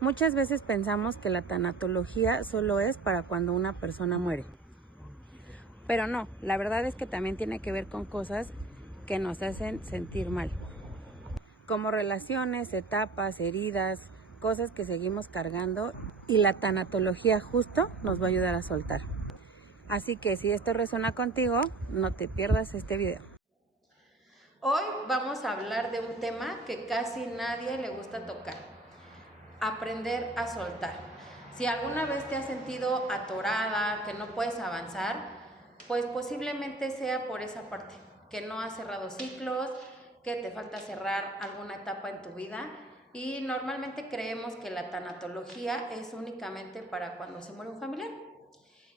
Muchas veces pensamos que la tanatología solo es para cuando una persona muere. Pero no, la verdad es que también tiene que ver con cosas que nos hacen sentir mal, como relaciones, etapas, heridas, cosas que seguimos cargando, y la tanatología justo nos va a ayudar a soltar. Así que si esto resuena contigo, no te pierdas este video. Hoy vamos a hablar de un tema que casi nadie le gusta tocar: aprender a soltar. Si alguna vez te has sentido atorada, que no puedes avanzar, pues posiblemente sea por esa parte, que no has cerrado ciclos, que te falta cerrar alguna etapa en tu vida. Y normalmente creemos que la tanatología es únicamente para cuando se muere un familiar.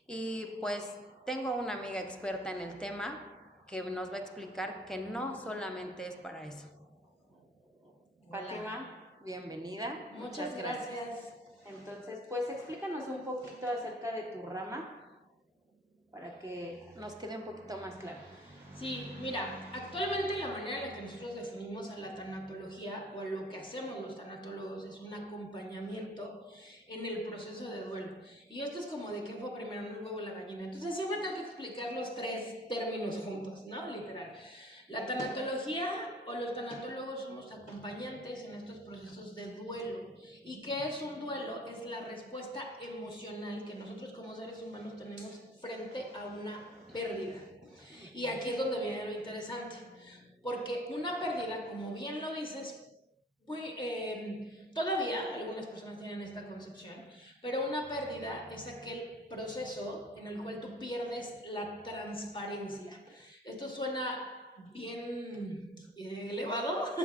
Y pues tengo una amiga experta en el tema que nos va a explicar que no solamente es para eso. Fátima, bienvenida. Muchas gracias. Entonces, pues explícanos un poquito acerca de tu rama para que nos quede un poquito más claro. Sí, mira, actualmente la manera en la que nosotros definimos a la tanatología o a lo que hacemos los tanatólogos es un acompañamiento en el proceso de duelo. Y esto es como de qué fue primero, el huevo o la gallina. Entonces siempre tengo que explicar los tres términos juntos, ¿no? Literal. La tanatología o los tanatólogos somos acompañantes en estos procesos de duelo. ¿Y qué es un duelo? Es la respuesta emocional que nosotros como seres humanos tenemos frente a una pérdida. Y aquí es donde viene lo interesante, porque una pérdida, como bien lo dices, todavía algunas personas tienen esta concepción, pero una pérdida es aquel proceso en el cual tú pierdes la transparencia. Esto suena bien elevado,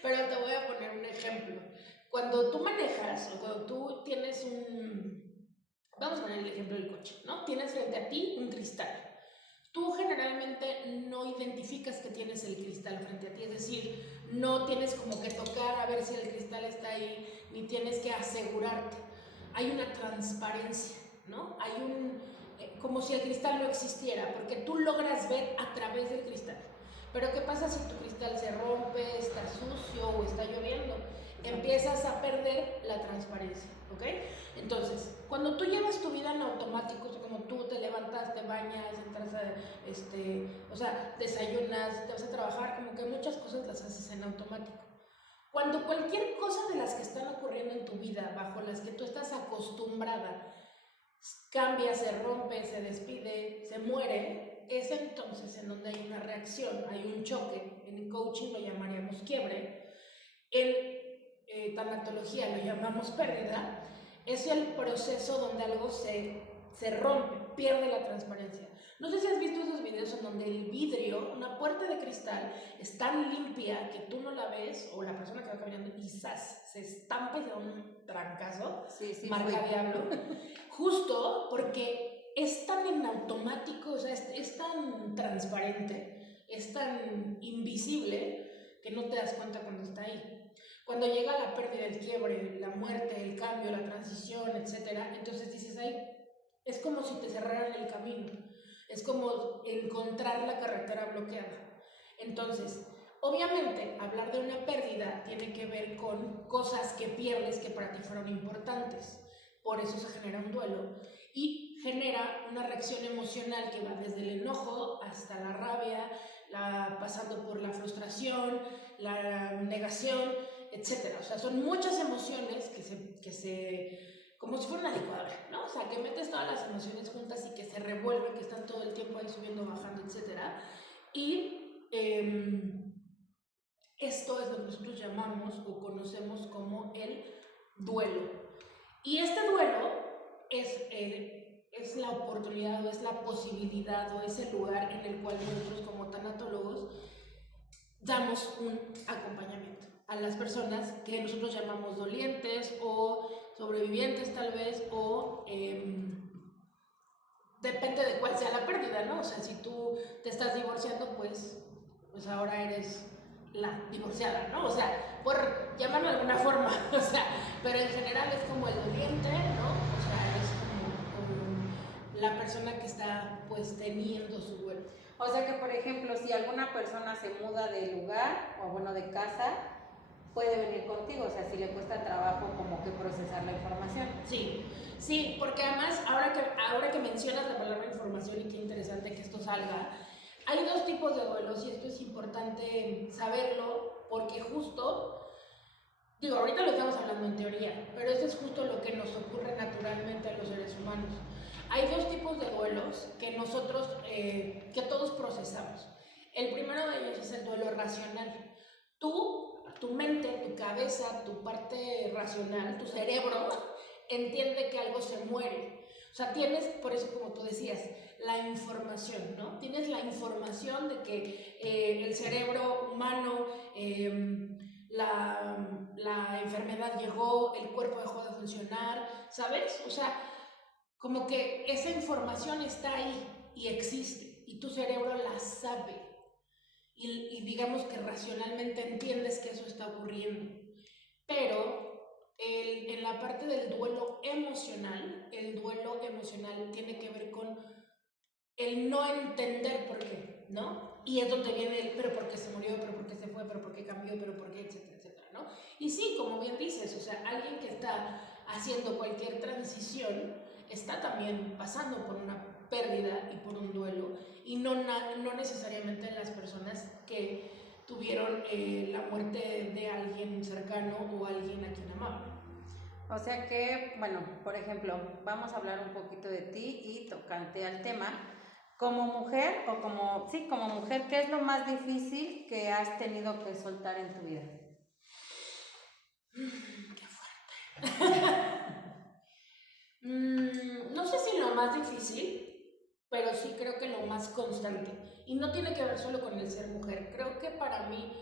pero te voy a poner un ejemplo. Cuando tú manejas o cuando tú tienes vamos a poner el ejemplo del coche, ¿no? Tienes frente a ti un cristal. Tú generalmente no identificas que tienes el cristal frente a ti, es decir, no tienes como que tocar a ver si el cristal está ahí, ni tienes que asegurarte. Hay una transparencia, ¿no? Hay como si el cristal no existiera, porque tú logras ver a través del cristal. Pero ¿qué pasa si tu cristal se rompe, está sucio o está lloviendo? Empiezas a perder la transparencia, ¿ok? Entonces, cuando tú llevas tu vida en automático, como tú te levantas, te bañas, entras desayunas, te vas a trabajar, como que muchas cosas las haces en automático. Cuando cualquier cosa de las que están ocurriendo en tu vida, bajo las que tú estás acostumbrada, cambia, se rompe, se despide, se muere, es entonces en donde hay una reacción, hay un choque. En coaching lo llamaríamos quiebre, en tanatología lo llamamos pérdida. Es el proceso donde algo se rompe, pierde la transparencia. No sé si has visto esos videos en donde el vidrio, una puerta de cristal, es tan limpia que tú no la ves, o la persona que va caminando y se estampa y se da un trancazo, Sí, marca diablo, justo porque es tan en automático, o sea, es tan transparente, es tan invisible que no te das cuenta cuando está ahí. Cuando llega la pérdida, el quiebre, la muerte, el cambio, la transición, etcétera, entonces dices, ay, es como si te cerraran el camino, es como encontrar la carretera bloqueada. Entonces, obviamente, hablar de una pérdida tiene que ver con cosas que pierdes que para ti fueron importantes. Por eso se genera un duelo y genera una reacción emocional que va desde el enojo hasta la rabia, pasando por la frustración, la negación, etcétera. O sea, son muchas emociones que se como si fuera una licuadora, ¿no? O sea, que metes todas las emociones juntas y que se revuelven, que están todo el tiempo ahí subiendo, bajando, etcétera. Y esto es lo que nosotros llamamos o conocemos como el duelo. Y este duelo es la oportunidad o es la posibilidad o es el lugar en el cual nosotros como tanatólogos damos un acompañamiento a las personas que nosotros llamamos dolientes o sobrevivientes tal vez, o depende de cuál sea la pérdida, ¿no? O sea, si tú te estás divorciando, pues ahora eres la divorciada, ¿no? O sea, por llamarlo de alguna forma, o sea, pero en general es como el doliente, ¿no? O sea, es como la persona que está pues teniendo su duelo. O sea que, por ejemplo, si alguna persona se muda de lugar o bueno, de casa, puede venir contigo, o sea, si le cuesta trabajo como que procesar la información. Sí, porque además, ahora que mencionas la palabra información y qué interesante que esto salga, hay dos tipos de duelos y esto es importante saberlo porque justo, digo, ahorita lo estamos hablando en teoría, pero esto es justo lo que nos ocurre naturalmente a los seres humanos. Hay dos tipos de duelos que nosotros, que todos procesamos. El primero de ellos es el duelo racional. Tu mente, tu cabeza, tu parte racional, tu cerebro, entiende que algo se muere. O sea, tienes, por eso como tú decías, la información, ¿no? Tienes la información de que el cerebro humano, la enfermedad llegó, el cuerpo dejó de funcionar, ¿sabes? O sea, como que esa información está ahí y existe y tu cerebro la sabe. Y digamos que racionalmente entiendes que eso está ocurriendo. Pero en la parte del duelo emocional, el duelo emocional tiene que ver con el no entender por qué, ¿no? Y es donde viene el pero por qué se murió, pero por qué se fue, pero por qué cambió, pero por qué, etcétera, etcétera, ¿no? Y sí, como bien dices, o sea, alguien que está haciendo cualquier transición está también pasando por una pérdida y por un duelo, y no necesariamente las personas que tuvieron la muerte de alguien cercano o alguien a quien amaban. O sea que, bueno, por ejemplo, vamos a hablar un poquito de ti y tocante al tema. Como mujer, o como, sí, como mujer, ¿qué es lo más difícil que has tenido que soltar en tu vida? Qué fuerte. No sé si lo más difícil, pero sí creo que lo más constante. Y no tiene que ver solo con el ser mujer. Creo que para mí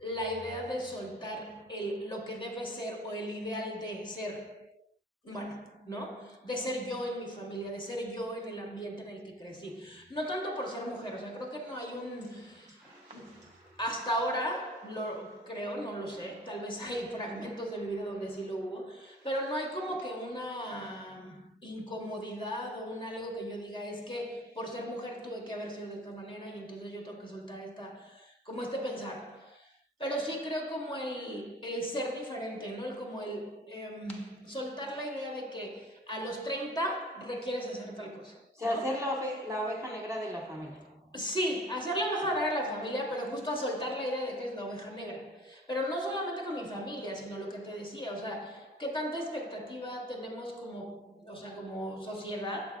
la idea de soltar lo que debe ser o el ideal de ser humano, ¿no? De ser yo en mi familia, de ser yo en el ambiente en el que crecí. No tanto por ser mujer, o sea, creo que no hay hasta ahora, lo creo, no lo sé, tal vez hay fragmentos de mi vida donde sí lo hubo, pero no hay como que una incomodidad o un algo que yo diga, es que por ser mujer tuve que haber sido de esta manera y entonces yo tengo que soltar como este pensar. Pero sí creo como el ser diferente, ¿no? Como el soltar la idea de que a los 30 requieres hacer tal cosa. O sea, hacer la oveja negra de la familia. Sí, hacer la oveja negra de la familia, pero justo a soltar la idea de que es la oveja negra. Pero no solamente con mi familia, sino lo que te decía, o sea, qué tanta expectativa tenemos como, o sea, como sociedad,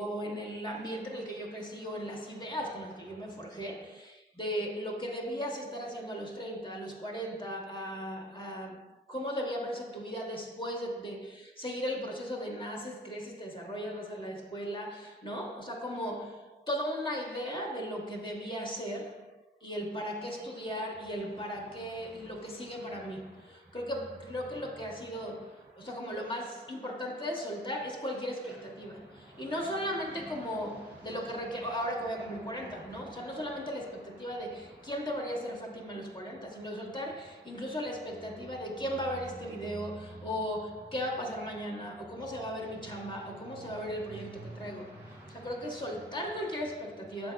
o en el ambiente en el que yo crecí, o en las ideas con las que yo me forjé, de lo que debías estar haciendo a los 30, a los 40, a cómo debía verse tu vida después de seguir el proceso de naces, creces, te desarrollas, vas a la escuela, ¿no? O sea, como toda una idea de lo que debía ser y el para qué estudiar y el para qué, lo que sigue para mí. Creo que lo que ha sido, o sea, como lo más importante de soltar es cualquier expectativa. Y no solamente como de lo que requiero ahora que voy a cumplir 40, ¿no? O sea, no solamente la expectativa de quién debería ser Fátima a los 40, sino soltar incluso la expectativa de quién va a ver este video, o qué va a pasar mañana, o cómo se va a ver mi chamba, o cómo se va a ver el proyecto que traigo. O sea, creo que soltar cualquier expectativa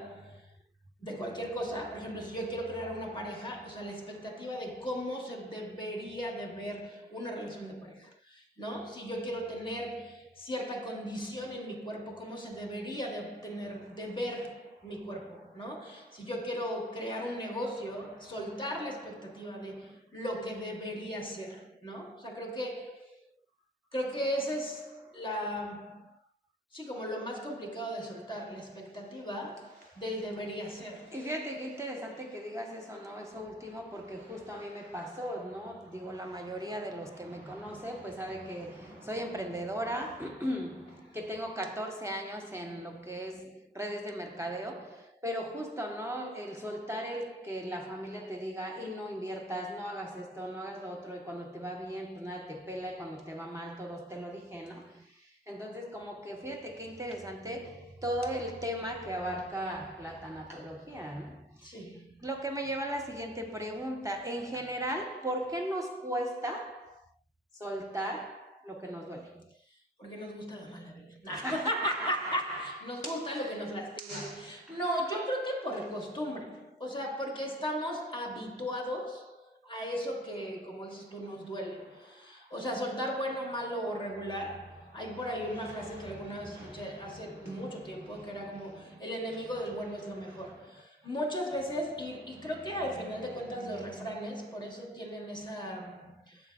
de cualquier cosa, por ejemplo, si yo quiero crear una pareja, o sea, la expectativa de cómo se debería de ver una relación de pareja, ¿no? Si yo quiero tener cierta condición en mi cuerpo, cómo se debería de ver mi cuerpo, ¿no? Si yo quiero crear un negocio, soltar la expectativa de lo que debería ser, ¿no? O sea, creo que esa es sí, como lo más complicado de soltar, la expectativa del debería ser. Y fíjate qué interesante que digas eso, ¿no? Eso último, porque justo a mí me pasó, ¿no? Digo, la mayoría de los que me conocen, pues sabe que soy emprendedora, que tengo 14 años en lo que es redes de mercadeo, pero justo, ¿no? El soltar el que la familia te diga, y no inviertas, no hagas esto, no hagas lo otro, y cuando te va bien, pues nada te pela, y cuando te va mal, todos te lo dije, ¿no? Entonces, como que fíjate qué interesante todo el tema que abarca la tanatología, ¿no? Sí. Lo que me lleva a la siguiente pregunta. En general, ¿por qué nos cuesta soltar lo que nos duele? Porque nos gusta la mala vida. Nos gusta lo que nos lastima. No, yo creo que por costumbre. O sea, porque estamos habituados a eso que, como dices tú, nos duele. O sea, soltar bueno, malo o regular. Hay por ahí una frase que alguna vez escuché hace mucho tiempo, que era como, el enemigo del bueno es lo mejor. Muchas veces, y creo que al final de cuentas los refranes, por eso tienen esa,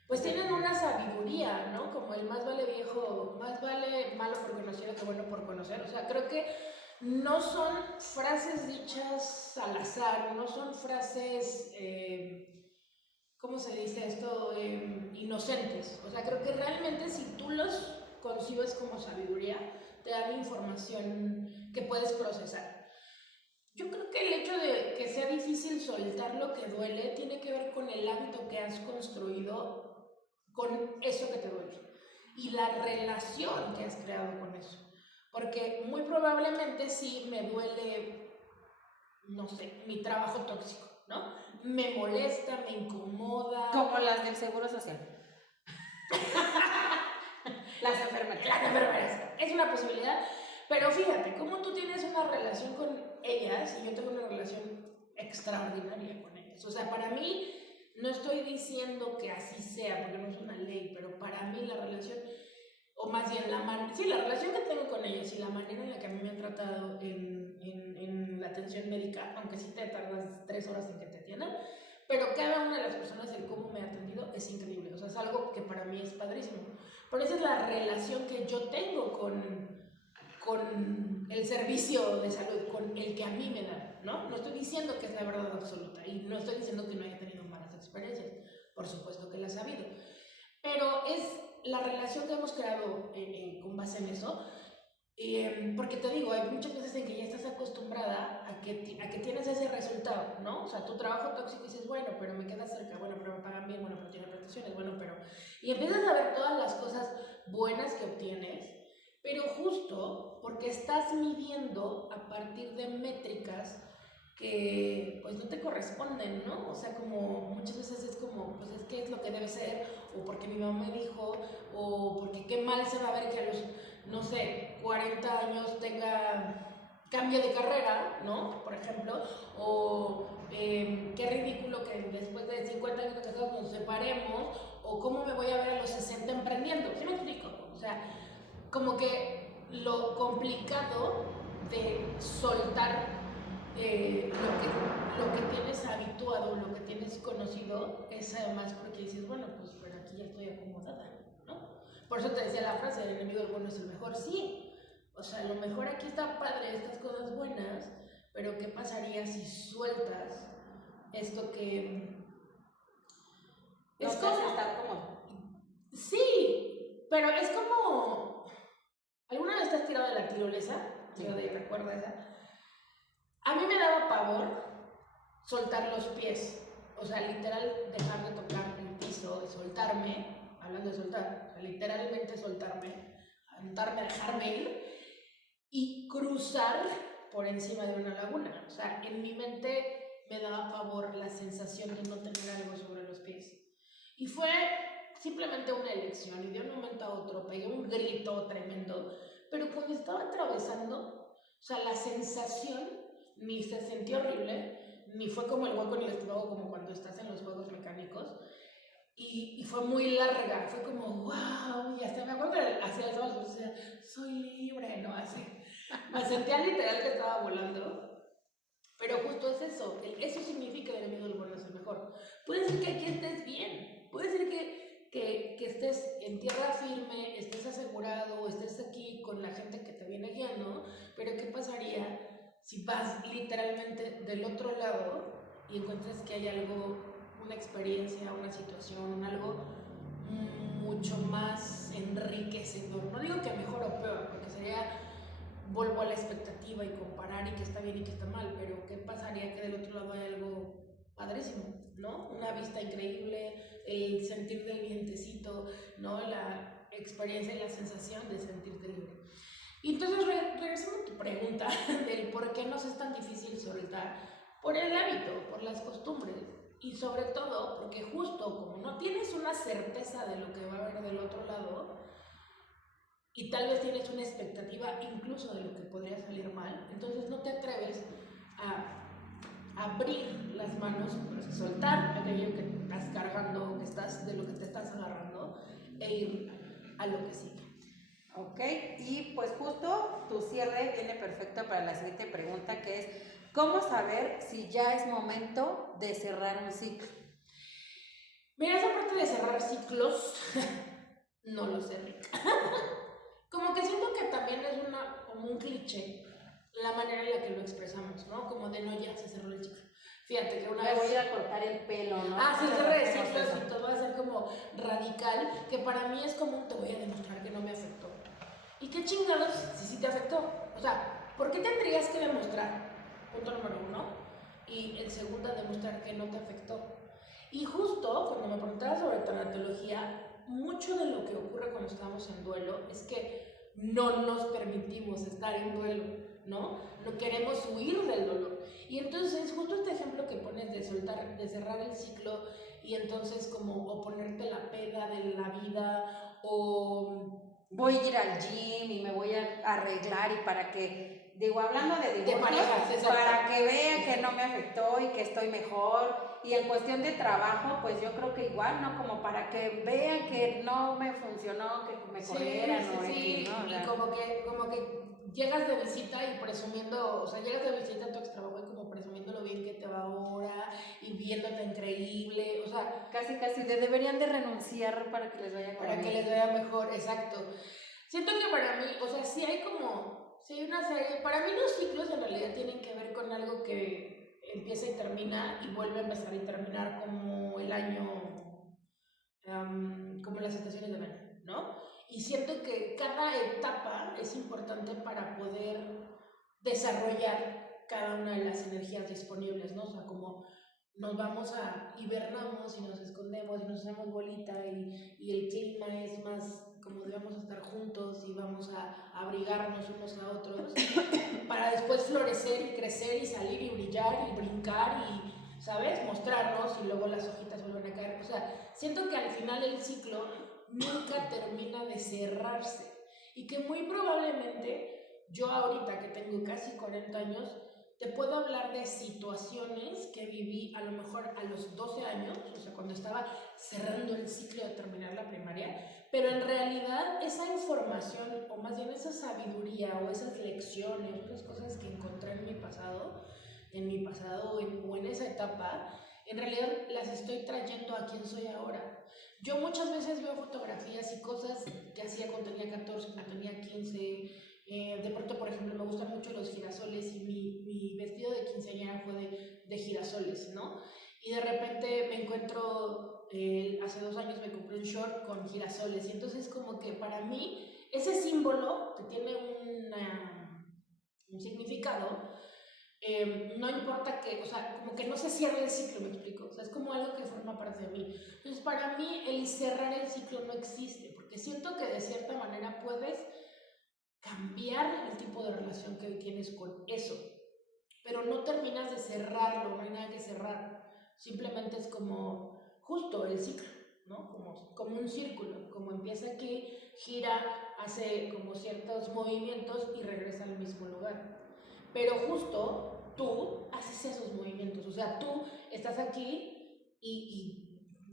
pues tienen una sabiduría, ¿no? Como el más vale viejo, más vale malo por conocido que bueno por conocer. O sea, creo que no son frases dichas al azar, no son frases, ¿cómo se dice esto? Inocentes. O sea, creo que realmente si tú los concibes como sabiduría, te dan información que puedes procesar. Yo creo que el hecho de que sea difícil soltar lo que duele tiene que ver con el hábito que has construido con eso que te duele y la relación que has creado con eso. Porque muy probablemente sí me duele, no sé, mi trabajo tóxico, ¿no? Me molesta, me incomoda. Como las del Seguro Social. Las enfermeras. Las enfermeras. Es una posibilidad. Pero fíjate, como tú tienes una relación con ellas y yo tengo una relación extraordinaria con ellas. O sea, para mí, no estoy diciendo que así sea, porque no es una ley, pero para mí la relación, o más bien la relación que tengo con ellas y la manera en la que a mí me han tratado en la atención médica, aunque sí te tardas 3 horas en que te atiendan, pero cada una de las personas, el cómo me ha atendido es increíble. O sea, es algo que para mí es padrísimo. Pero esa es la relación que yo tengo con el servicio de salud, con el que a mí me dan, ¿no? No estoy diciendo que es la verdad absoluta y no estoy diciendo que no haya tenido malas experiencias, por supuesto que las ha habido, pero es la relación que hemos creado con base en eso, porque te digo, hay muchas veces en que ya estás acostumbrada a que tienes ese resultado, ¿no? O sea, tu trabajo tóxico dices, bueno, pero me queda cerca, bueno, pero me pagan bien, bueno, pero tiene prestaciones, bueno, pero... Y empiezas a ver todas las cosas buenas que obtienes, pero justo porque estás midiendo a partir de métricas que pues no te corresponden, ¿no? O sea, como muchas veces es como, pues es que es lo que debe ser, o porque mi mamá me dijo, o porque qué mal se va a ver que a los, no sé, 40 años cambie de carrera, ¿no? Por ejemplo, o qué ridículo que después de 50 años de casados nos separemos, o cómo me voy a ver a los 60 emprendiendo, ¿sí me explico? O sea, como que lo complicado de soltar lo que tienes habituado, lo que tienes conocido, es además porque dices, bueno, pues pero aquí ya estoy acomodada, ¿no? Por eso te decía la frase, el enemigo del bueno es el mejor. Sí, o sea, a lo mejor aquí está padre, estas cosas buenas, pero ¿qué pasaría si sueltas esto que... No es te como... hace estar cómodo. Sí, pero es como... ¿Alguna vez te has tirado de la tirolesa? Sí. Yo recuerdo esa. A mí me daba pavor soltar los pies. O sea, literal dejar de tocar el piso, de soltarme, hablando de soltar, o sea, literalmente soltarme, aventarme, dejarme ir y cruzar por encima de una laguna. O sea, en mi mente me daba pavor la sensación de no tener algo sobre los pies. Y fue simplemente una elección y de un momento a otro pegué un grito tremendo, pero cuando estaba atravesando, o sea, la sensación ni se sintió horrible, ni fue como el hueco en el estómago como cuando estás en los juegos mecánicos, y fue muy larga, fue como wow, y hasta me acuerdo que hacía las manos, o sea, soy libre, ¿no? Así, me sentía literal que estaba volando, pero justo es eso, eso significa el enemigo del bueno es el mejor. Puede ser que aquí estés bien, puede ser que estés en tierra firme, estés asegurado, estés aquí con la gente que te viene guiando, pero ¿qué pasaría si vas literalmente del otro lado y encuentras que hay algo, una experiencia, una situación, algo mucho más enriquecedor? No digo que mejor o peor, porque sería, vuelvo a la expectativa y comparar y que está bien y que está mal, pero ¿qué pasaría que del otro lado hay algo padrísimo, ¿no? Una vista increíble, el sentir del vientecito, ¿no? La experiencia y la sensación de sentirte libre. Y entonces, regresando a tu pregunta del por qué nos es tan difícil soltar, por el hábito, por las costumbres, y sobre todo porque justo como no tienes una certeza de lo que va a haber del otro lado, y tal vez tienes una expectativa incluso de lo que podría salir mal, entonces no te atreves a abrir las manos, soltar aquello que estás cargando, de lo que te estás agarrando, e ir a lo que sigue. Ok, y pues justo tu cierre viene perfecto para la siguiente pregunta, que es, ¿cómo saber si ya es momento de cerrar un ciclo? Mira, esa parte de cerrar ciclos, no lo sé. Como que siento que también es como un cliché la manera en la que lo expresamos, ¿no? Como de no, ya se cerró el ciclo. Fíjate que una Me vez... voy a ir a cortar el pelo, ¿no? Sí, cierre de ciclos y todo va a ser como radical, que para mí es como te voy a demostrar que no me afectó. ¿Y qué chingados si sí te afectó? O sea, ¿por qué tendrías que demostrar? Punto número 1. Y el segundo, demostrar que no te afectó. Y justo cuando me preguntabas sobre tanatología, mucho de lo que ocurre cuando estamos en duelo es que no nos permitimos estar en duelo, ¿no? No queremos huir del dolor. Y entonces, justo este ejemplo que pones de soltar, de cerrar el ciclo y entonces como o ponerte la peda de la vida o... Voy a ir al gym y me voy a arreglar y para que, digo, hablando de divorcio, parejas, para que vean que no me afectó y que estoy mejor. Y en cuestión de trabajo, pues yo creo que igual, ¿no? Como para que vean que no me funcionó, que me corrieran o X, ¿no? Y como que llegas de visita y presumiendo, o sea, llegas de visita a tu extrabajo y como presumiendo lo bien que te va ahora y viéndote increíble, o sea... Casi deberían de renunciar para que les vaya mejor. Para que les vaya mejor, exacto. Siento que para mí, o sea, sí hay una serie, para mí los ciclos en realidad tienen que ver con algo que empieza y termina y vuelve a empezar y terminar como el año, como las estaciones de verano, ¿no? Y siento que cada etapa es importante para poder desarrollar cada una de las energías disponibles, ¿no? O sea, como nos vamos hibernamos y nos escondemos y nos hacemos bolita y el clima es más como de vamos a estar juntos y vamos a abrigarnos unos a otros para después florecer y crecer y salir y brillar y brincar y, ¿sabes? Mostrarnos y luego las hojitas vuelven a caer. O sea, siento que al final el ciclo nunca termina de cerrarse y que muy probablemente yo ahorita que tengo casi 40 años te puedo hablar de situaciones que viví a lo mejor a los 12 años, o sea, cuando estaba cerrando el ciclo de terminar la primaria, pero en realidad esa información, o más bien esa sabiduría, o esas lecciones, esas cosas que encontré en mi pasado o en esa etapa, en realidad las estoy trayendo a quien soy ahora. Yo muchas veces veo fotografías y cosas que hacía cuando tenía 14, cuando tenía 15, de pronto, por ejemplo, me gustan mucho los girasoles y mi vestido de quinceañera fue de girasoles, ¿no? Y de repente me encuentro, hace 2 años me compré un short con girasoles y entonces como que para mí ese símbolo que tiene un significado, no importa que, o sea, como que no se cierre el ciclo, me explico, o sea, es como algo que forma parte de mí. Entonces para mí el cerrar el ciclo no existe, porque siento que de cierta manera puedes cambiar el tipo de relación que hoy tienes con eso, pero no terminas de cerrarlo, no hay nada que cerrar, simplemente es como justo el ciclo, ¿no? Como un círculo, como empieza aquí, gira, hace como ciertos movimientos y regresa al mismo lugar, pero justo tú haces esos movimientos, o sea, tú estás aquí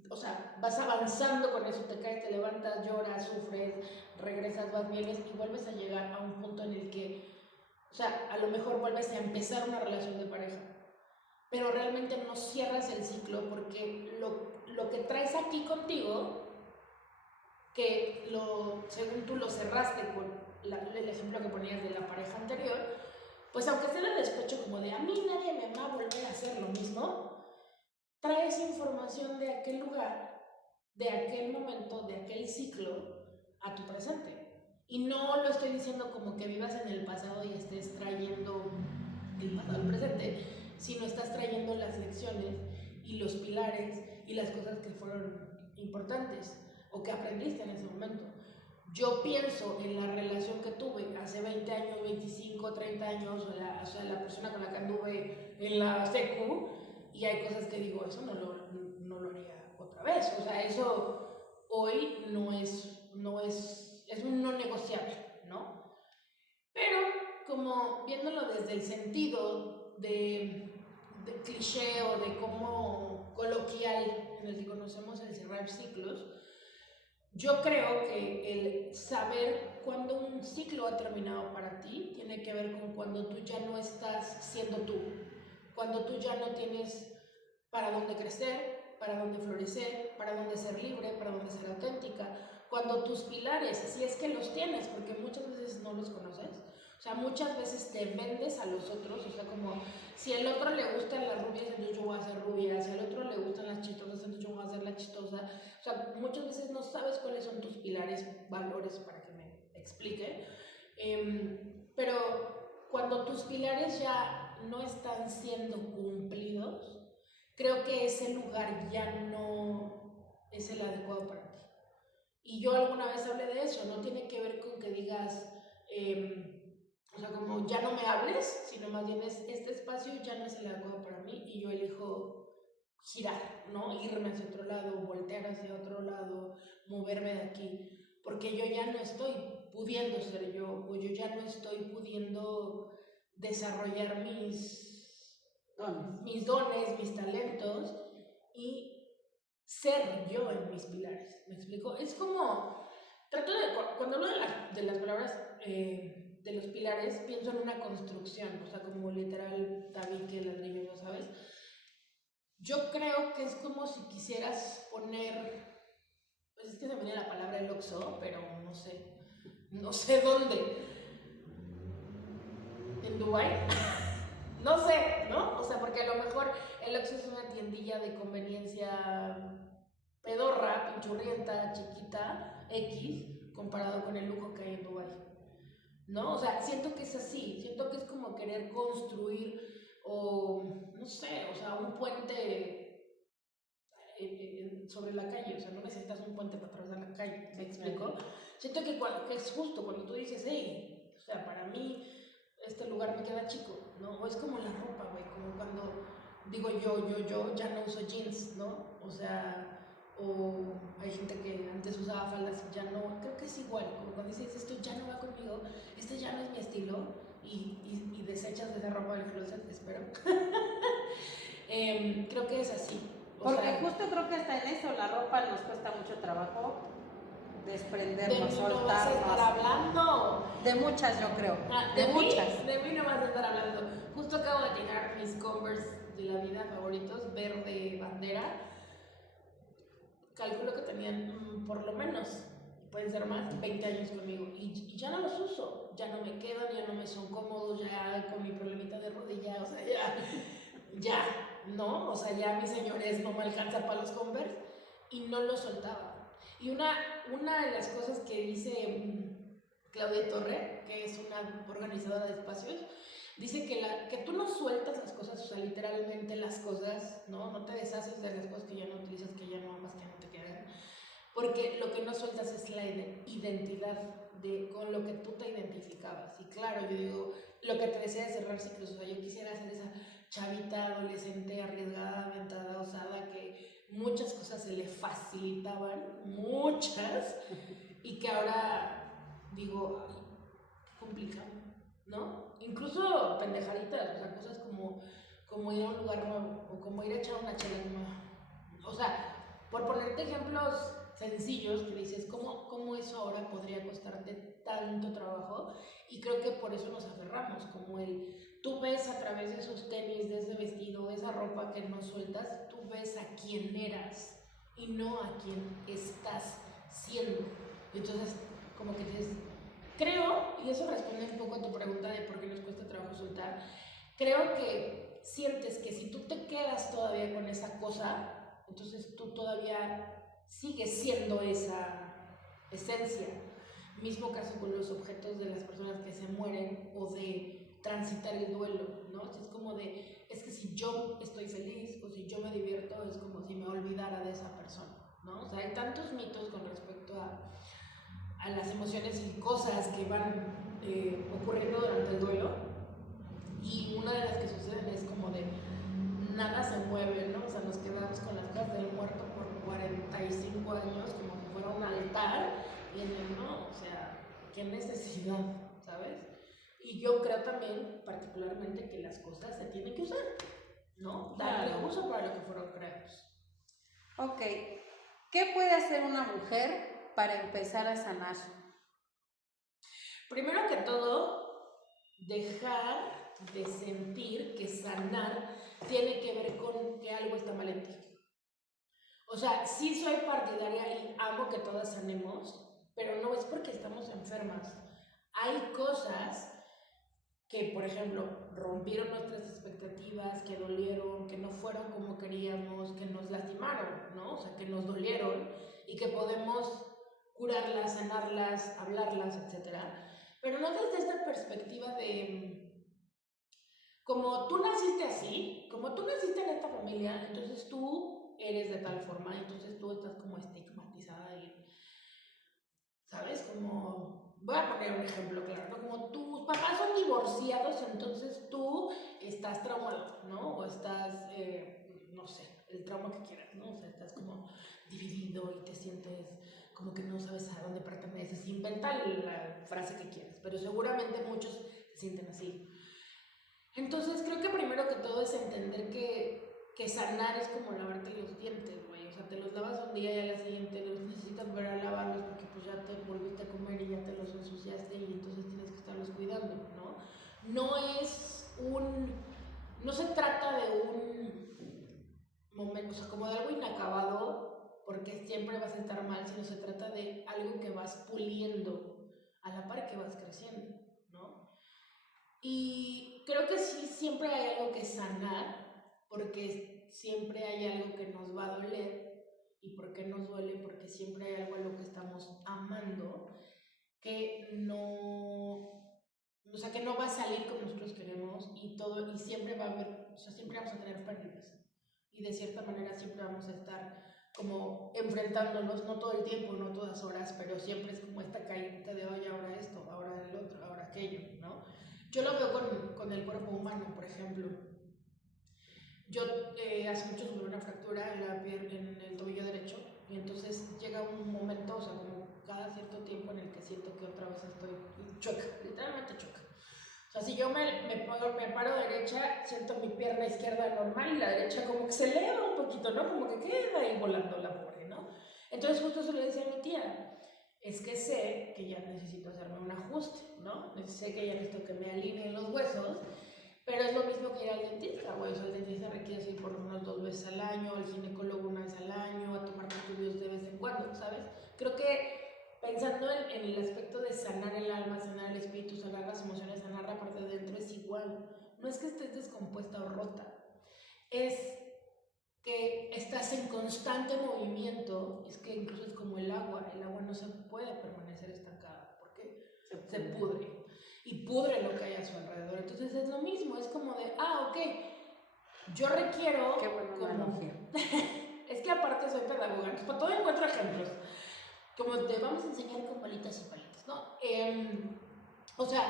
o sea, vas avanzando con eso, te caes, te levantas, lloras, sufres, regresas, vas, vienes y vuelves a llegar a un punto en el que, o sea, a lo mejor vuelves a empezar una relación de pareja, pero realmente no cierras el ciclo porque lo que traes aquí contigo, que según tú lo cerraste con el ejemplo que ponías de la pareja anterior, pues aunque sea de despecho como de a mí nadie me va a volver a hacer lo mismo, traes información de aquel lugar, de aquel momento, de aquel ciclo a tu presente. Y no lo estoy diciendo como que vivas en el pasado y estés trayendo el pasado al presente, sino estás trayendo las lecciones y los pilares y las cosas que fueron importantes o que aprendiste en ese momento. Yo pienso en la relación que tuve hace 20 años, 25, 30 años, o sea, la persona con la que anduve en la secu, y hay cosas que digo, eso no lo haría otra vez. O sea, eso hoy es un no negociable, ¿no? Pero como viéndolo desde el sentido de de cliché o de cómo coloquial en el que conocemos el cerrar ciclos, yo creo que el saber cuándo un ciclo ha terminado para ti tiene que ver con cuando tú ya no estás siendo tú, cuando tú ya no tienes para dónde crecer, para dónde florecer, para dónde ser libre, para dónde ser auténtica, cuando tus pilares, si es que los tienes, porque muchas veces no los conoces, o sea, muchas veces te vendes a los otros, o sea, como si al otro le gustan las rubias, entonces yo voy a ser rubia, si al otro le gustan las chistosas, entonces yo voy a ser la chistosa, o sea, muchas veces no sabes cuáles son tus pilares, valores, para que me explique, pero cuando tus pilares ya no están siendo cumplidos, creo que ese lugar ya no es el adecuado para ti. Y yo alguna vez hablé de eso, no tiene que ver con que digas, o sea, como ya no me hables, sino más bien es, este espacio ya no es el adecuado para mí y yo elijo girar, ¿no? Irme hacia otro lado, voltear hacia otro lado, moverme de aquí, porque yo ya no estoy pudiendo ser yo, o yo ya no estoy pudiendo desarrollar mis dones, mis talentos y ser yo en mis pilares. ¿Me explico? Es como, cuando hablo de las palabras de los pilares, pienso en una construcción, o sea, como literal tabique, ladrillo, ¿no sabes? Yo creo que es como si quisieras poner, pues es que se me viene la palabra el Oxxo, pero no sé dónde. ¿En Dubái? No sé, ¿no? O sea, porque a lo mejor el Oxxo es una tiendilla de conveniencia pedorra, pinchurrienta, chiquita, X, comparado con el lujo que hay en Dubái, ¿no? O sea, siento que es así, siento que es como querer construir o, no sé, o sea, un puente sobre la calle, o sea, no necesitas un puente para atravesar la calle, ¿me explico? Siento que es justo cuando tú dices, hey, o sea, para mí este lugar me queda chico, ¿no? O es como la ropa, güey, como cuando digo yo ya no uso jeans, ¿no? O sea, o hay gente que antes usaba faldas y ya no, creo que es igual, como cuando dices, esto ya no va conmigo, este ya no es mi estilo, y desechas esa ropa del closet, espero. Creo que es así. Porque justo creo que hasta en eso la ropa nos cuesta mucho trabajo desprendernos, soltarnos. No vas a estar hablando. De muchas, yo creo. De muchas. De mí no vas a estar hablando. Justo acabo de llegar mis Converse de la vida favoritos, verde bandera. Calculo que tenían por lo menos, pueden ser más, 20 años conmigo. Y ya no los uso. Ya no me quedan, ya no me son cómodos, ya con mi problemita de rodilla, o sea, ya, ¿no? O sea, ya mis señores no me alcanza para los Converse y no los soltaba. Y una de las cosas que dice Claudia Torre, que es una organizadora de espacios, dice que tú no sueltas las cosas, o sea, literalmente las cosas, ¿no? No te deshaces de las cosas que ya no utilizas, que ya no amas, que no te quedan, porque lo que no sueltas es la identidad con lo que tú te identificabas. Y claro, yo digo, lo que te decía de cerrar ciclos, o sea, yo quisiera ser esa chavita, adolescente, arriesgada, aventada, osada, que muchas cosas se le facilitaban, muchas, y que ahora digo, ay, qué complicado, ¿no? Incluso pendejaditas, o sea, cosas como ir a un lugar nuevo, o como ir a echar una chela nueva. O sea, por ponerte ejemplos sencillos que dices, ¿cómo eso ahora podría costarte tanto trabajo? Y creo que por eso nos aferramos, como tú ves a través de esos tenis, de ese vestido, de esa ropa que no sueltas, tú ves a quién eras y no a quién estás siendo. Entonces, como que dices, creo, y eso responde un poco a tu pregunta de por qué nos cuesta trabajo soltar, creo que sientes que si tú te quedas todavía con esa cosa, entonces tú todavía sigues siendo esa esencia. Mismo caso con los objetos de las personas que se mueren o de transitar el duelo, ¿no? Es como es que si yo estoy feliz o si yo me divierto, es como si me olvidara de esa persona, ¿no? O sea, hay tantos mitos con respecto a las emociones y cosas que van ocurriendo durante el duelo, y una de las que suceden es como de nada se mueve, ¿no? O sea, nos quedamos con las cosas del muerto por 45 años como si fuera un altar, y no, o sea, qué necesidad, ¿sabes? Y yo creo también, particularmente, que las cosas se tienen que usar. ¿no? Claro. Darle uso para lo que fueron creados. Ok, ¿qué puede hacer una mujer para empezar a sanar? Primero que todo, dejar de sentir que sanar tiene que ver con que algo está mal en ti. O sea, sí soy partidaria y amo que todas sanemos, pero no es porque estamos enfermas. Hay cosas que, por ejemplo, rompieron nuestras expectativas, que dolieron, que no fueron como queríamos, que nos lastimaron, ¿no? O sea, que nos dolieron y que podemos curarlas, sanarlas, hablarlas, etc. Pero no desde esta perspectiva de, como tú naciste así, como tú naciste en esta familia, entonces tú eres de tal forma, entonces tú estás como estigmatizada y, ¿sabes? Como, voy a poner un ejemplo claro, ¿no? Como tus papás son divorciados, entonces tú estás traumado, ¿no? O estás, no sé, el trauma que quieras, ¿no? O sea, estás como dividido y te sientes como que no sabes a dónde perteneces. Inventa la frase que quieras, pero seguramente muchos se sienten así. Entonces creo que primero que todo es entender que sanar es como lavarte los dientes, güey. O sea, te los lavas un día y al día siguiente los necesitas volver a lavarlos porque pues ya te volviste a comer y ya te los ensuciaste y entonces tienes que estarlos cuidando, ¿no? No es un... No se trata de un momento, o sea, como de algo inacabado, porque siempre vas a estar mal, sino se trata de algo que vas puliendo a la par que vas creciendo, ¿no? Y creo que sí, siempre hay algo que sanar, porque siempre hay algo que nos va a doler. ¿Y por qué nos duele? Porque siempre hay algo a lo que estamos amando que no, o sea, que no va a salir como nosotros queremos y todo, y siempre va a haber, o sea, siempre vamos a tener pérdidas. Y de cierta manera siempre vamos a estar como enfrentándonos, no todo el tiempo, no todas horas, pero siempre es como esta caída de, oye, ahora esto, ahora el otro, ahora aquello, ¿no? Yo lo veo con el cuerpo humano, por ejemplo. Yo hace mucho sufrí una fractura en la piel, en el tobillo derecho, y entonces llega un momento, o sea, como cada cierto tiempo en el que siento que otra vez estoy choca, literalmente choca. O sea, si yo me paro derecha, siento mi pierna izquierda normal y la derecha como que se eleva un poquito, ¿no? Como que queda ahí volando la pobre, ¿no? Entonces justo se lo decía a mi tía, es que sé que ya necesito hacerme un ajuste, ¿no? Sé que ya necesito que me alineen los huesos, pero es lo mismo que ir al dentista, güey. O sea, el dentista requiere ir por lo menos 2 veces al año, el ginecólogo 1 vez al año, a tomar estudios de vez en cuando, ¿sabes? Creo que pensando en el aspecto de sanar el alma, sanar el espíritu, sanar las emociones, sanar la parte de dentro, es igual. No es que estés descompuesta o rota, es que estás en constante movimiento. Es que incluso es como el agua no se puede permanecer estancada, porque se pudre y pudre lo que hay a su alrededor. Entonces es lo mismo, es como de, ok, yo requiero... Qué buena analogía. Es que aparte soy pedagoga, entonces para todo encuentro ejemplos. Como te vamos a enseñar con palitas y palitas, ¿no? O sea,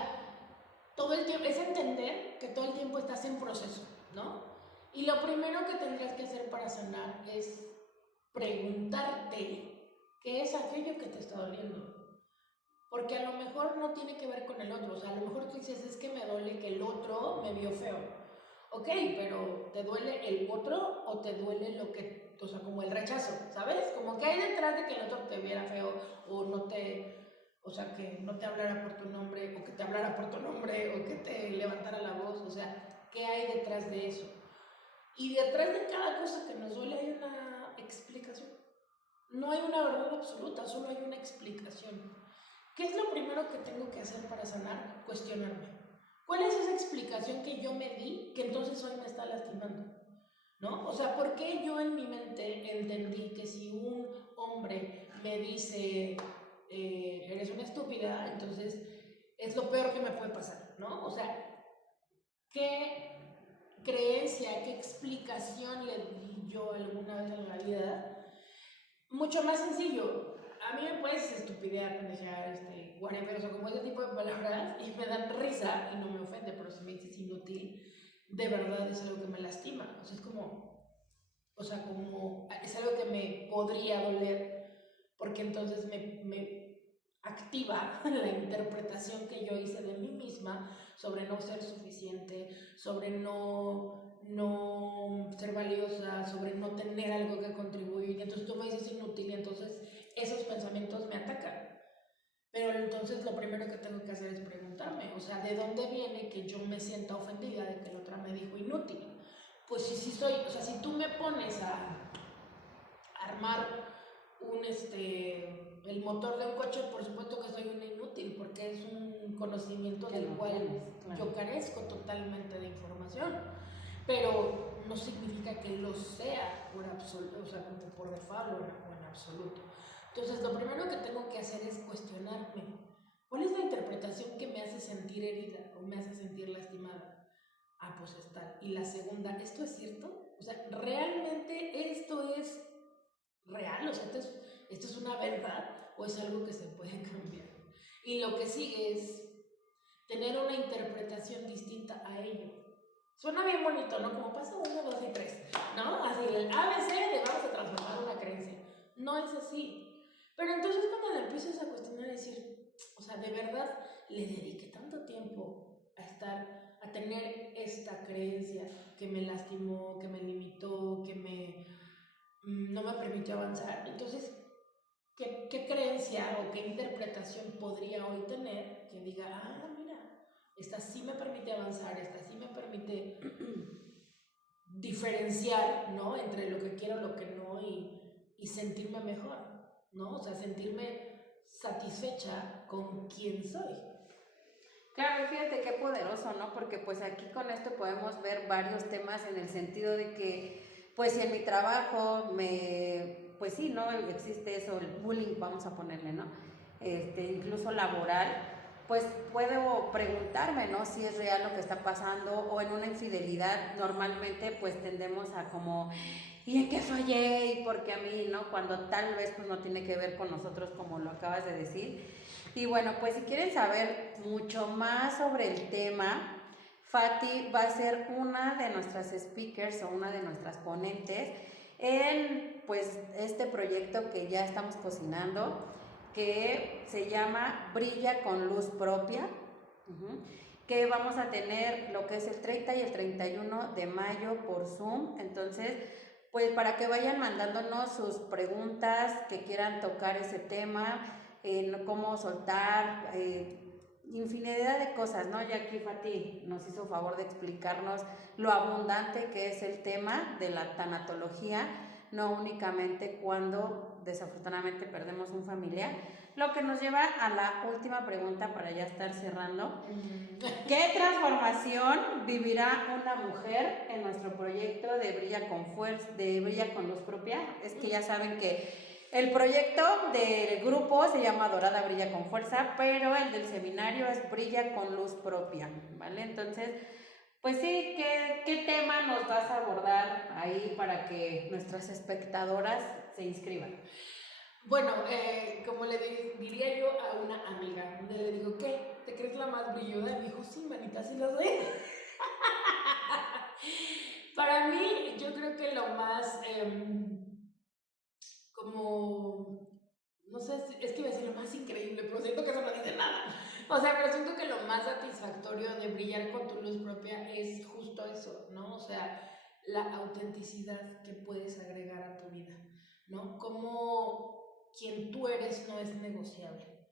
todo el tiempo, es entender que todo el tiempo estás en proceso, ¿no? Y lo primero que tendrías que hacer para sanar es preguntarte qué es aquello que te está doliendo. Porque a lo mejor no tiene que ver con el otro. O sea, a lo mejor tú dices, es que me duele que el otro me vio feo. Ok, pero ¿te duele el otro o te duele lo que, o sea, como el rechazo, ¿sabes? Como que hay detrás de que el otro te viera feo o no te, o sea, que no te hablara por tu nombre o que te hablara por tu nombre o que te levantara la voz. O sea, ¿qué hay detrás de eso? Y detrás de cada cosa que nos duele hay una explicación. No hay una verdad absoluta, solo hay una explicación. ¿Qué es lo primero que tengo que hacer para sanar? Cuestionarme. ¿Cuál es esa explicación que yo me di que entonces hoy me está lastimando? ¿No? O sea, ¿por qué yo en mi mente entendí que si un hombre me dice eres una estúpida, entonces es lo peor que me puede pasar, ¿no? O sea, ¿qué creencia, qué explicación le di yo alguna vez en la vida? Mucho más sencillo. A mí me puedes estupidear, pendejear, whatever, o sea, como ese tipo de palabras, y me dan risa y no me ofende, pero si me dices inútil, de verdad es algo que me lastima. O sea, es como, o sea, como, es algo que me podría doler, porque entonces activa la interpretación que yo hice de mí misma sobre no ser suficiente, sobre no ser valiosa, sobre no tener algo que contribuir. Entonces tú me dices inútil y entonces esos pensamientos me atacan. Pero entonces lo primero que tengo que hacer es preguntarme, o sea, ¿de dónde viene que yo me sienta ofendida de que la otra me dijo inútil? Pues si soy, o sea, si tú me pones a armar el motor de un coche, por supuesto que soy una inútil, porque es un conocimiento del cual yo carezco totalmente de información, pero no significa que lo sea por absoluto, o sea, como por default o en absoluto. Entonces, lo primero que tengo que hacer es cuestionarme, ¿cuál es la interpretación que me hace sentir herida o me hace sentir lastimada? Ah, pues es tal. Y la segunda, ¿esto es cierto? O sea, ¿realmente esto es real? O sea, ¿esto es una verdad o es algo que se puede cambiar? Y lo que sigue es tener una interpretación distinta a ello. Suena bien bonito, ¿no? Como pasa 1, 2 y 3, ¿no? Así, el ABC de vamos a transformar una creencia. No es así. Pero entonces cuando la empiezas a cuestionar y decir, o sea, de verdad le dediqué tanto tiempo a tener esta creencia que me lastimó, que me limitó, que no me permitió avanzar. Entonces, ¿qué creencia o qué interpretación podría hoy tener que diga, ah, mira, esta sí me permite avanzar, esta sí me permite diferenciar, ¿no? Entre lo que quiero, lo que no, y sentirme mejor, ¿no? O sea, sentirme satisfecha con quien soy. Claro, fíjate qué poderoso, ¿no? Porque pues aquí con esto podemos ver varios temas en el sentido de que, pues si en mi trabajo pues sí, ¿no? Existe eso, el bullying, vamos a ponerle, ¿no? Incluso laboral, pues puedo preguntarme, ¿no? Si es real lo que está pasando, o en una infidelidad normalmente pues tendemos a como, ¿y en qué fallé? ¿Y por qué a mí? ¿No? Cuando tal vez pues no tiene que ver con nosotros como lo acabas de decir. Y bueno, pues si quieren saber mucho más sobre el tema, Fati va a ser una de nuestras speakers o una de nuestras ponentes en pues este proyecto que ya estamos cocinando, que se llama Brilla con Luz Propia, que vamos a tener lo que es el 30 y el 31 de mayo por Zoom. Entonces, pues para que vayan mandándonos sus preguntas, que quieran tocar ese tema, cómo soltar, infinidad de cosas, ¿no? Ya aquí Fati nos hizo favor de explicarnos lo abundante que es el tema de la tanatología, no únicamente cuando desafortunadamente perdemos un familiar, lo que nos lleva a la última pregunta para ya estar cerrando. ¿Qué transformación vivirá una mujer en nuestro proyecto de Brilla con Luz Propia? Es que ya saben que el proyecto del grupo se llama Dorada Brilla con Fuerza, pero el del seminario es Brilla con Luz Propia, ¿vale? Entonces, pues sí, ¿qué tema nos vas a abordar ahí para que nuestras espectadoras se inscriban? Bueno, como le diría yo a una amiga, le digo, ¿qué? ¿Te crees la más brilluda? Y me dijo, sí, manita, sí lo soy. Para mí, yo creo que lo más, como, no sé, es que iba a decir lo más increíble, pero siento que eso no dice nada. O sea, pero siento que lo más satisfactorio de brillar con tu luz propia es justo eso, ¿no? O sea, la autenticidad que puedes agregar a tu vida, ¿no? Como quien tú eres no es negociable.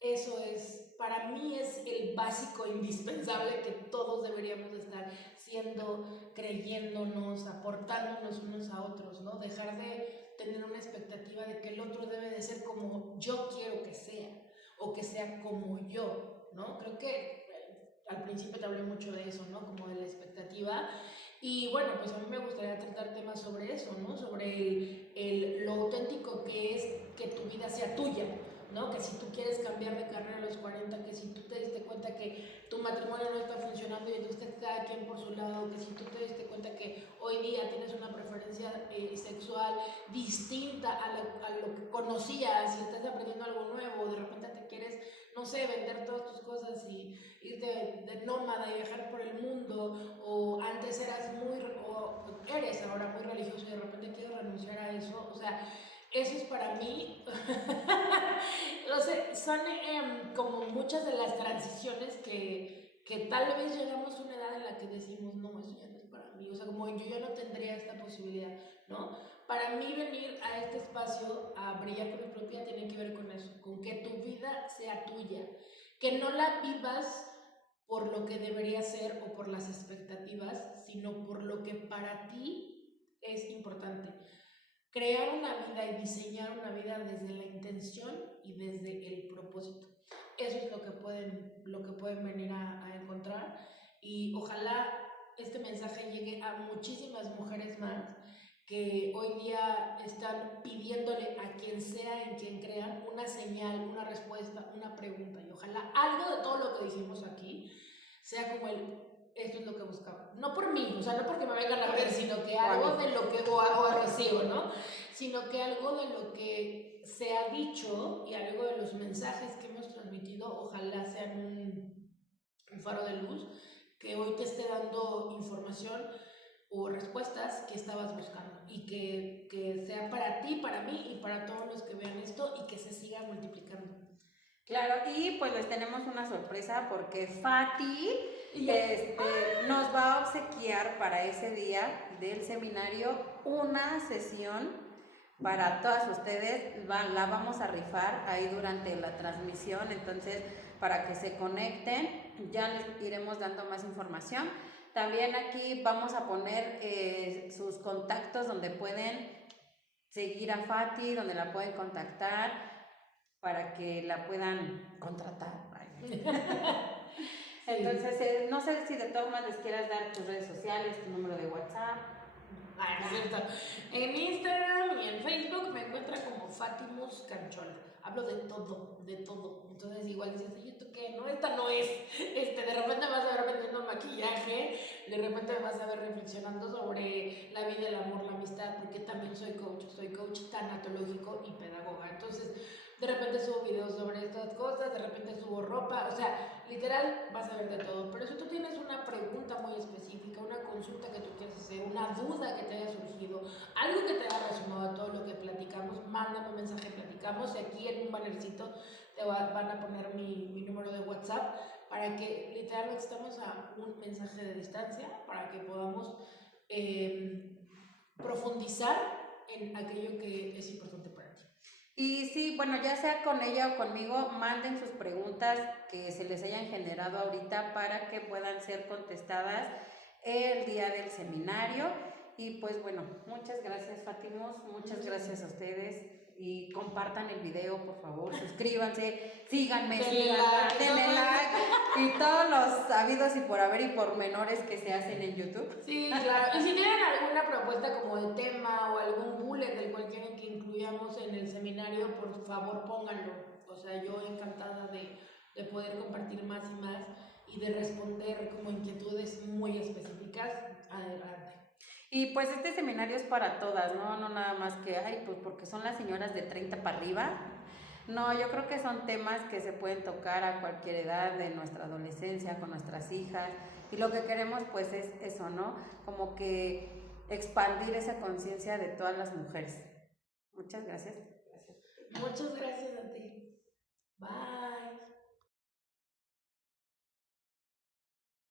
Eso es, para mí es el básico indispensable que todos deberíamos estar siendo, creyéndonos, aportándonos unos a otros, ¿no? Dejar de tener una expectativa de que el otro debe de ser como yo quiero que sea, o que sea como yo, ¿no? Creo que al principio te hablé mucho de eso, ¿no? Como de la expectativa. Y bueno, pues a mí me gustaría tratar temas sobre eso, ¿no? Sobre lo auténtico que es que tu vida sea tuya, ¿no? Que si tú quieres cambiar de carrera a los 40, que si tú te diste cuenta que tu matrimonio no está funcionando y entonces cada quien por su lado, que si tú te diste cuenta que hoy día tienes una preferencia sexual distinta a lo que conocías y estás aprendiendo algo nuevo, de repente te quieres, no sé, vender todas tus cosas y irte de nómada y viajar por el mundo, o antes eras o eres ahora muy religioso y de repente quieres renunciar a eso, o sea, eso es para mí, no sé, son como muchas de las transiciones que tal vez llegamos a una edad en la que decimos, no, eso ya no es para mí, o sea, como yo ya no tendría esta posibilidad, ¿no? Para mí venir a este espacio a brillar con mi propia tiene que ver con eso, con que tu vida sea tuya, que no la vivas por lo que debería ser o por las expectativas, sino por lo que para ti es importante. Crear una vida y diseñar una vida desde la intención y desde el propósito. Eso es lo que pueden venir a encontrar, y ojalá este mensaje llegue a muchísimas mujeres más que hoy día están pidiéndole a quien sea en quien crean una señal, una respuesta, una pregunta, y ojalá algo de todo lo que dijimos aquí sea como esto es lo que buscaba. No por mí, o sea, no porque me vengan a ver, sino que algo de lo que, o recibo, ¿no? Sino que algo de lo que se ha dicho y algo de los mensajes que hemos transmitido, ojalá sean un faro de luz que hoy te esté dando información o respuestas que estabas buscando, y que sea para ti, para mí y para todos los que vean esto, y que se siga multiplicando. Claro, y pues les tenemos una sorpresa porque Fati nos va a obsequiar para ese día del seminario una sesión para todas ustedes. La vamos a rifar ahí durante la transmisión, entonces para que se conecten ya les iremos dando más información. También aquí vamos a poner sus contactos donde pueden seguir a Fati, donde la pueden contactar para que la puedan contratar. Entonces, no sé si de todas maneras les quieras dar tus redes sociales, tu número de WhatsApp. Ah, no es cierto. En Instagram y en Facebook me encuentran como Fatimus Canchol. Hablo de todo, de todo. Entonces igual dices, ¿y esto qué? No, esta no es. De repente me vas a ver vendiendo maquillaje, de repente me vas a ver reflexionando sobre la vida, el amor, la amistad, porque también soy coach tanatológico y pedagoga. Entonces, de repente subo videos sobre estas cosas, de repente subo ropa, o sea, literal vas a ver de todo. Pero si tú tienes una pregunta muy específica, una consulta que tú quieres hacer, una duda que te haya surgido, algo que te haya resonado a todo lo que platicamos, mándame un mensaje, platicamos, y aquí en un bannercito te van a poner mi número de WhatsApp, para que literalmente estemos a un mensaje de distancia, para que podamos profundizar en aquello que es importante para ti. Y sí, bueno, ya sea con ella o conmigo, manden sus preguntas que se les hayan generado ahorita para que puedan ser contestadas el día del seminario. Y pues bueno, muchas gracias, Fátimos, muchas gracias a ustedes, y compartan el video, por favor, suscríbanse, síganme, denle like y todos los habidos y por haber y por menores que se hacen en YouTube. Sí, claro. Y si tienen alguna propuesta como de tema o algún bullet del cual quieren que incluyamos en el seminario, por favor pónganlo. O sea, yo encantada de poder compartir más y más y de responder como inquietudes muy específicas. Adelante. Y pues este seminario es para todas, ¿no? No nada más que, ay, pues porque son las señoras de 30 para arriba. No, yo creo que son temas que se pueden tocar a cualquier edad de nuestra adolescencia, con nuestras hijas. Y lo que queremos pues es eso, ¿no? Como que expandir esa conciencia de todas las mujeres. Muchas gracias. Muchas gracias a ti. Bye.